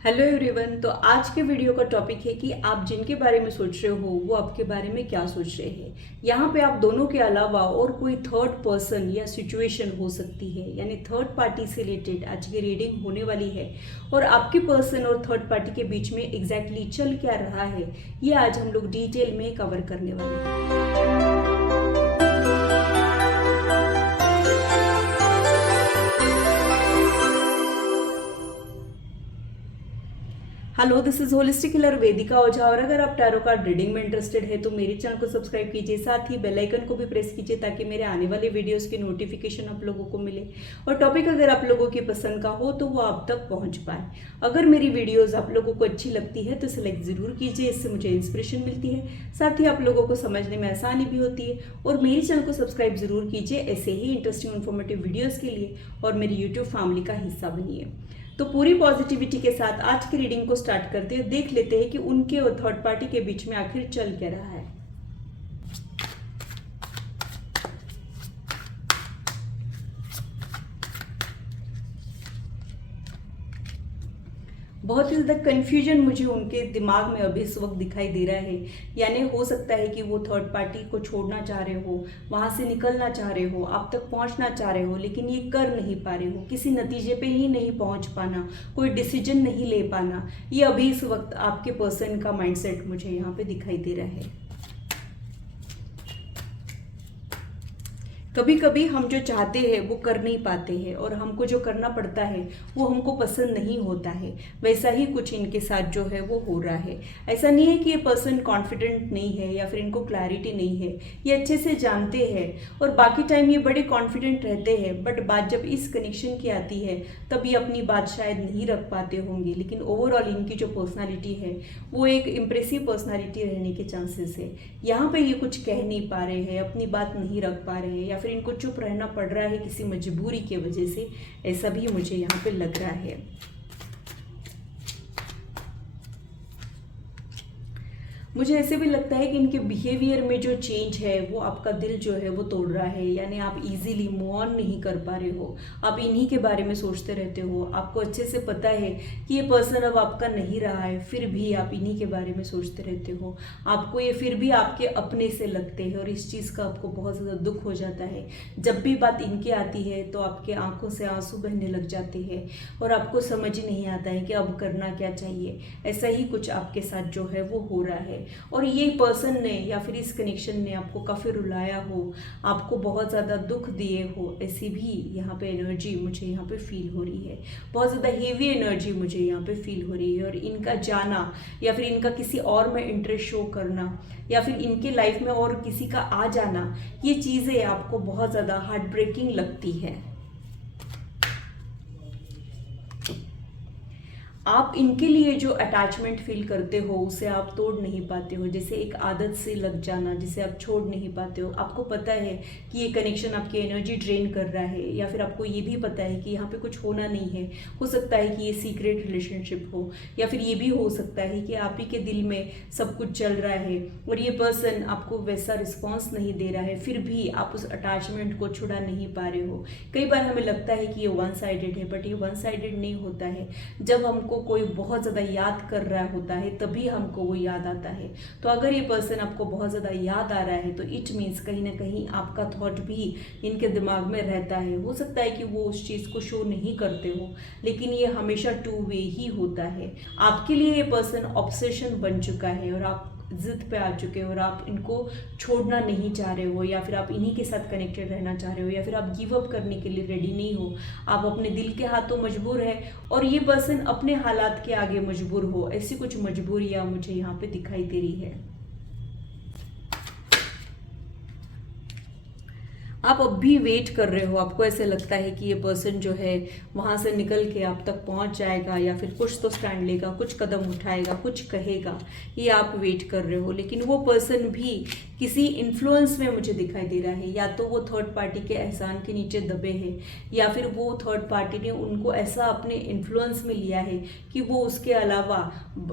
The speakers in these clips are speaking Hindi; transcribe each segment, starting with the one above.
Hello everyone. तो आज के वीडियो का टॉपिक है कि आप जिनके बारे में सोच रहे हो वो आपके बारे में क्या सोच रहे हैं। यहाँ पे आप दोनों के अलावा और कोई थर्ड पर्सन या सिचुएशन हो सकती है, यानी थर्ड पार्टी से रिलेटेड आज की रीडिंग होने वाली है। और आपके पर्सन और थर्ड पार्टी के बीच में एग्जैक्टली चल क्या रहा है ये आज हम लोग डिटेल में कवर करने वाले हैं। Hello, this is holistic healer Vedika Ojha. और अगर आप टैरो कार्ड रीडिंग में इंटरेस्टेड है तो मेरे चैनल को सब्सक्राइब कीजिए, साथ ही बेल आइकन को भी प्रेस कीजिए ताकि मेरे आने वाले वीडियोस की नोटिफिकेशन आप लोगों को मिले। और टॉपिक अगर आप लोगों की पसंद का हो तो वो आप तक पहुंच पाए। अगर मेरी वीडियोज आप लोगों को अच्छी लगती है तो सिलेक्ट जरूर कीजिए, इससे मुझे इंस्पिरेशन मिलती है, साथ ही आप लोगों को समझने में आसानी भी होती है। और मेरे चैनल को सब्सक्राइब जरूर कीजिए ऐसे ही इंटरेस्टिंग इन्फॉर्मेटिव वीडियोज़ के लिए, और मेरी यूट्यूब फैमिली का हिस्सा बनिए। तो पूरी पॉजिटिविटी के साथ आज की रीडिंग को स्टार्ट करते हैं। देख लेते हैं कि उनके और थर्ड पार्टी के बीच में आखिर चल क्या रहा है। बहुत ही ज़्यादा कन्फ्यूजन मुझे उनके दिमाग में अभी इस वक्त दिखाई दे रहा है। यानी हो सकता है कि वो थर्ड पार्टी को छोड़ना चाह रहे हो, वहाँ से निकलना चाह रहे हो, आप तक पहुँचना चाह रहे हो, लेकिन ये कर नहीं पा रहे हो, किसी नतीजे पे ही नहीं पहुँच पाना, कोई डिसीजन नहीं ले पाना। ये अभी इस वक्त आपके पर्सन का माइंडसेट मुझे यहाँ पे दिखाई दे रहा है। कभी कभी हम जो चाहते हैं वो कर नहीं पाते हैं, और हमको जो करना पड़ता है वो हमको पसंद नहीं होता है। वैसा ही कुछ इनके साथ जो है वो हो रहा है। ऐसा नहीं है कि ये पर्सन कॉन्फिडेंट नहीं है या फिर इनको क्लैरिटी नहीं है, ये अच्छे से जानते हैं और बाकी टाइम ये बड़े कॉन्फिडेंट रहते हैं। बट बात जब इस कनेक्शन की आती है तब ये अपनी बात शायद नहीं रख पाते होंगे। लेकिन ओवरऑल इनकी जो पर्सनालिटी है वो एक इम्प्रेसिव पर्सनालिटी रहने के चांसेस है। यहाँ पे ये कुछ कह नहीं पा रहे हैं, अपनी बात नहीं रख पा रहे हैं, या फिर इनको चुप रहना पड़ रहा है किसी मजबूरी की वजह से। ऐसा भी मुझे यहाँ पे लग रहा है। मुझे ऐसे भी लगता है कि इनके बिहेवियर में जो चेंज है वो आपका दिल जो है वो तोड़ रहा है। यानी आप इजीली मूव ऑन नहीं कर पा रहे हो, आप इन्हीं के बारे में सोचते रहते हो। आपको अच्छे से पता है कि ये पर्सन अब आपका नहीं रहा है, फिर भी आप इन्हीं के बारे में सोचते रहते हो। आपको ये फिर भी आपके अपने से लगते हैं और इस चीज़ का आपको बहुत ज़्यादा दुख हो जाता है। जब भी बात इनकी आती है तो आपके आंखों से आंसू बहने लग जाते हैं और आपको समझ ही नहीं आता है कि अब करना क्या चाहिए। ऐसा ही कुछ आपके साथ जो है वो हो रहा है। और ये पर्सन ने या फिर इस कनेक्शन ने आपको काफ़ी रुलाया हो, आपको बहुत ज़्यादा दुख दिए हो, ऐसी भी यहाँ पे एनर्जी मुझे यहाँ पे फील हो रही है। बहुत ज़्यादा हेवी एनर्जी मुझे यहाँ पे फील हो रही है। और इनका जाना या फिर इनका किसी और में इंटरेस्ट शो करना या फिर इनके लाइफ में और किसी का आ जाना, ये चीज़ें आपको बहुत ज़्यादा हार्ट ब्रेकिंग लगती है। आप इनके लिए जो अटैचमेंट फील करते हो उसे आप तोड़ नहीं पाते हो, जैसे एक आदत से लग जाना जिसे आप छोड़ नहीं पाते हो। आपको पता है कि ये कनेक्शन आपकी एनर्जी ड्रेन कर रहा है, या फिर आपको ये भी पता है कि यहाँ पे कुछ होना नहीं है। हो सकता है कि ये सीक्रेट रिलेशनशिप हो, या फिर ये भी हो सकता है कि आप ही के दिल में सब कुछ चल रहा है और ये पर्सन आपको वैसा रिस्पॉन्स नहीं दे रहा है, फिर भी आप उस अटैचमेंट को छुड़ा नहीं पा रहे हो। कई बार हमें लगता है कि ये वन साइडेड है, बट ये वन साइडेड नहीं होता है। जब हमको कोई बहुत ज़्यादा याद कर रहा होता है तभी हमको वो याद आता है। तो अगर ये पर्सन आपको बहुत ज़्यादा याद आ रहा है तो इट मीन्स कहीं ना कहीं आपका थॉट भी इनके दिमाग में रहता है। हो सकता है कि वो उस चीज़ को शो नहीं करते हो, लेकिन ये हमेशा टू वे ही होता है। आपके लिए ये पर्सन ऑब्सेशन बन चुका है और आप जिद पे आ चुके हो और आप इनको छोड़ना नहीं चाह रहे हो, या फिर आप इन्हीं के साथ कनेक्टेड रहना चाह रहे हो, या फिर आप गिव अप करने के लिए रेडी नहीं हो। आप अपने दिल के हाथों मजबूर है और ये पर्सन अपने हालात के आगे मजबूर हो। ऐसी कुछ मजबूरियां मुझे यहाँ पे दिखाई दे रही है। आप अब भी वेट कर रहे हो, आपको ऐसे लगता है कि ये पर्सन जो है वहाँ से निकल के आप तक पहुँच जाएगा, या फिर कुछ तो स्टैंड लेगा, कुछ कदम उठाएगा, कुछ कहेगा। ये आप वेट कर रहे हो, लेकिन वो पर्सन भी किसी इन्फ्लुएंस में मुझे दिखाई दे रहा है, या तो वो थर्ड पार्टी के एहसान के नीचे दबे हैं, या फिर वो थर्ड पार्टी ने उनको ऐसा अपने इन्फ्लुएंस में लिया है कि वो उसके अलावा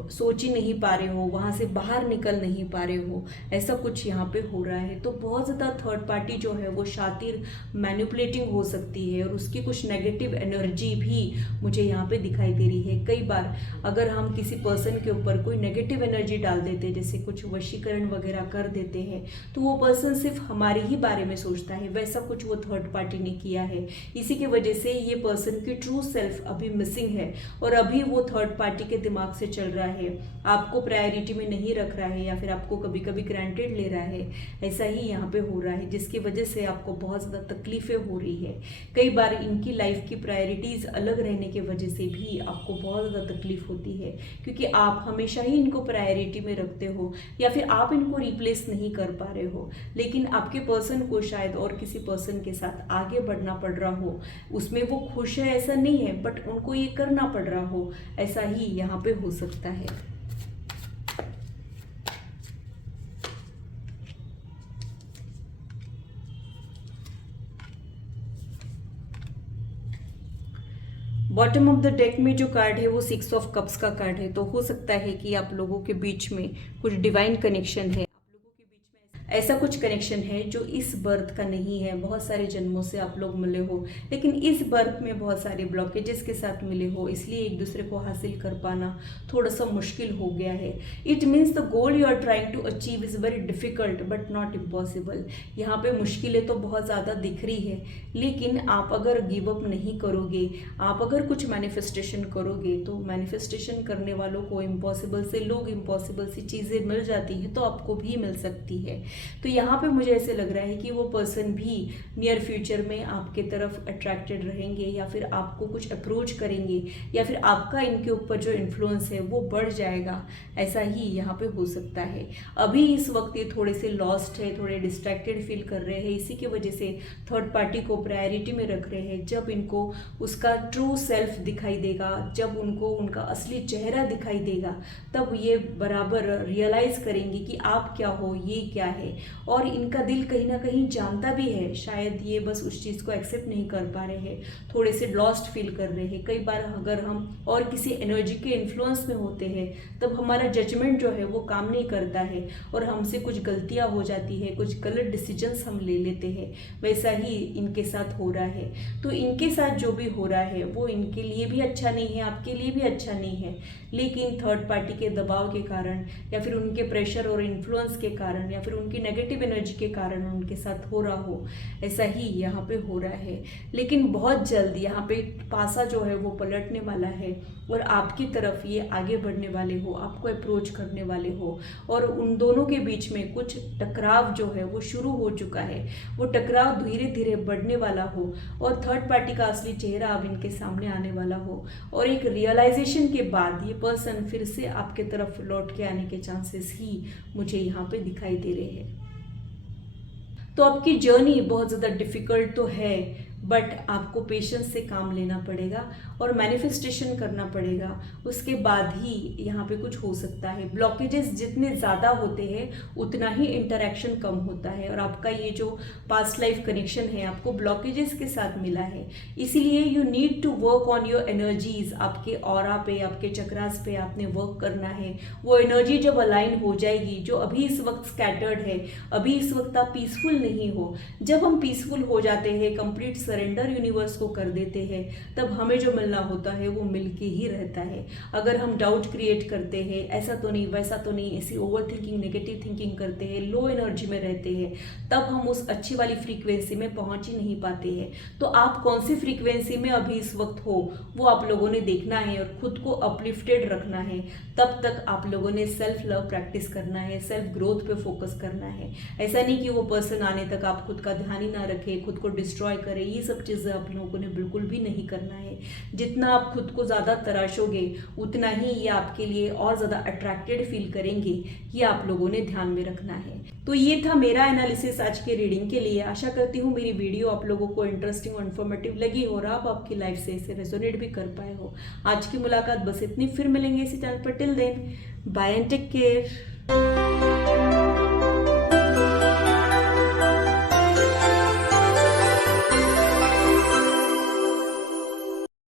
सोच ही नहीं पा रहे हो, वहाँ से बाहर निकल नहीं पा रहे हो, ऐसा कुछ यहाँ पे हो रहा है। तो बहुत ज़्यादा थर्ड पार्टी जो है वो शातिर मैनिपुलेटिंग हो सकती है, और उसकी कुछ नेगेटिव एनर्जी भी मुझे यहाँ पे दिखाई दे रही है। कई बार अगर हम किसी पर्सन के ऊपर कोई नेगेटिव एनर्जी डाल देते हैं, जैसे कुछ वशीकरण वगैरह कर देते हैं, तो वो पर्सन सिर्फ हमारे ही बारे में सोचता है, वैसा कुछ वो थर्ड पार्टी ने किया है। इसी की वजह से ये पर्सन की ट्रू सेल्फ अभी मिसिंग है, और अभी वो थर्ड पार्टी के दिमाग से चल रहा है, आपको प्रायोरिटी में नहीं रख रहा है, या फिर आपको कभी कभी ग्रांटेड ले रहा है। ऐसा ही यहाँ पे हो रहा है, जिसकी वजह से आपको बहुत ज़्यादा तकलीफें हो रही है। कई बार इनकी लाइफ की प्रायोरिटीज़ अलग रहने की वजह से भी आपको बहुत ज़्यादा तकलीफ होती है, क्योंकि आप हमेशा ही इनको प्रायोरिटी में रखते हो, या फिर आप इनको रिप्लेस नहीं कर पा रहे हो। लेकिन आपके पर्सन को शायद और किसी पर्सन के साथ आगे बढ़ना पड़ रहा हो, उसमें वो खुश है ऐसा नहीं है, बट उनको ये करना पड़ रहा हो, ऐसा ही यहाँ पे हो सकता है। बॉटम ऑफ द डेक में जो कार्ड है वो 6 ऑफ कप्स का कार्ड है। तो हो सकता है कि आप लोगों के बीच में कुछ डिवाइन कनेक्शन है, ऐसा कुछ कनेक्शन है जो इस बर्थ का नहीं है। बहुत सारे जन्मों से आप लोग मिले हो, लेकिन इस बर्थ में बहुत सारे ब्लॉकेजेस के साथ मिले हो, इसलिए एक दूसरे को हासिल कर पाना थोड़ा सा मुश्किल हो गया है। It means the goal you are trying to achieve is very difficult but not impossible. यहाँ पे मुश्किलें तो बहुत ज़्यादा दिख रही है, लेकिन आप अगर गिव अप नहीं करोगे, आप अगर कुछ मैनिफेस्टेशन करोगे, तो मैनिफेस्टेशन करने वालों को इम्पॉसिबल से लोग, इम्पॉसिबल सी चीज़ें मिल जाती हैं, तो आपको भी मिल सकती है। तो यहाँ पे मुझे ऐसे लग रहा है कि वो पर्सन भी नियर फ्यूचर में आपके तरफ अट्रैक्टेड रहेंगे, या फिर आपको कुछ अप्रोच करेंगे, या फिर आपका इनके ऊपर जो इन्फ्लुएंस है वो बढ़ जाएगा। ऐसा ही यहाँ पे हो सकता है। अभी इस वक्त ये थोड़े से लॉस्ट है, थोड़े डिस्ट्रैक्टेड फील कर रहे हैं, इसी की वजह से थर्ड पार्टी को प्रायोरिटी में रख रहे हैं। जब इनको उसका ट्रू सेल्फ दिखाई देगा, जब उनको उनका असली चेहरा दिखाई देगा, तब ये बराबर रियलाइज़ करेंगे कि आप क्या हो, ये क्या है। और इनका दिल कहीं ना कहीं जानता भी है, शायद ये बस उस चीज़ को एक्सेप्ट नहीं कर पा रहे हैं, थोड़े से लॉस्ट फील कर रहे हैं। कई बार अगर हम और किसी एनर्जी के इन्फ्लुएंस में होते हैं, तब हमारा जजमेंट जो है वो काम नहीं करता है, और हमसे कुछ गलतियां हो जाती है, कुछ गलत डिसीजंस हम ले लेते हैं। वैसा ही इनके साथ हो रहा है। तो इनके साथ जो भी हो रहा है वो इनके लिए भी अच्छा नहीं है, आपके लिए भी अच्छा नहीं है, लेकिन थर्ड पार्टी के दबाव के कारण, या फिर उनके प्रेशर और इन्फ्लुएंस के कारण, या फिर उनकी नेगेटिव एनर्जी के कारण उनके साथ हो रहा हो, ऐसा ही यहाँ पे हो रहा है। लेकिन बहुत जल्द यहाँ पे पासा जो है वो पलटने वाला है, और आपकी तरफ ये आगे बढ़ने वाले हो, आपको अप्रोच करने वाले हो, और उन दोनों के बीच में कुछ टकराव जो है वो शुरू हो चुका है। वो टकराव धीरे धीरे बढ़ने वाला हो, और थर्ड पार्टी का असली चेहरा अब इनके सामने आने वाला हो, और एक रियलाइजेशन के बाद ये पर्सन फिर से आपके तरफ लौट के आने के चांसेस ही मुझे यहाँ पे दिखाई दे रहे हैं। तो आपकी जर्नी बहुत ज़्यादा डिफ़िकल्ट तो है, बट आपको पेशेंस से काम लेना पड़ेगा और मैनिफेस्टेशन करना पड़ेगा, उसके बाद ही यहाँ पे कुछ हो सकता है। ब्लॉकेजेस जितने ज़्यादा होते हैं उतना ही इंटरेक्शन कम होता है, और आपका ये जो पास्ट लाइफ कनेक्शन है आपको ब्लॉकेजेस के साथ मिला है, इसीलिए you need to work on your energies. आपके ऑरा पे, आपके चक्रास पे आपने वर्क करना है। वो एनर्जी जब अलाइन हो जाएगी, जो अभी इस वक्त स्कैटर्ड है, अभी इस वक्त आप पीसफुल नहीं हो, जब हम पीसफुल हो जाते हैं, कंप्लीट सरेंडर यूनिवर्स को कर देते हैं, तब हमें जो मिलना होता है वो मिलके ही रहता है। अगर हम डाउट क्रिएट करते हैं, ऐसा तो नहीं, वैसा तो नहीं, ऐसी ओवर थिंकिंग, नेगेटिव थिंकिंग करते हैं, लो एनर्जी में रहते हैं, तब हम उस अच्छी वाली फ्रीक्वेंसी में पहुंच ही नहीं पाते हैं। तो आप कौन सी फ्रीक्वेंसी में अभी इस वक्त हो वो आप लोगों ने देखना है, और खुद को अपलिफ्टेड रखना है। तब तक आप लोगों ने सेल्फ लव प्रैक्टिस करना है, सेल्फ ग्रोथ पे फोकस करना है। ऐसा नहीं कि वो पर्सन आने तक आप खुद का ध्यान ही ना रखें, खुद को डिस्ट्रॉय करें, ये सब चीज़ें आप लोगों ने बिल्कुल भी नहीं करना है। जितना आप खुद को ज़्यादा तराशोगे उतना ही ये आपके लिए और ज़्यादा अट्रैक्टेड फील करेंगे, ये आप लोगों ने ध्यान में रखना है। तो ये था मेरा एनालिसिस आज के रीडिंग के लिए। आशा करती हूँ मेरी वीडियो आप लोगों को इंटरेस्टिंग और इन्फॉर्मेटिव लगी हो, और आप आपकी लाइफ से इसे रेजोनेट भी कर पाए हो। आज की मुलाकात बस इतनी, फिर मिलेंगे इसी चैनल पर। Till then, bye and take care.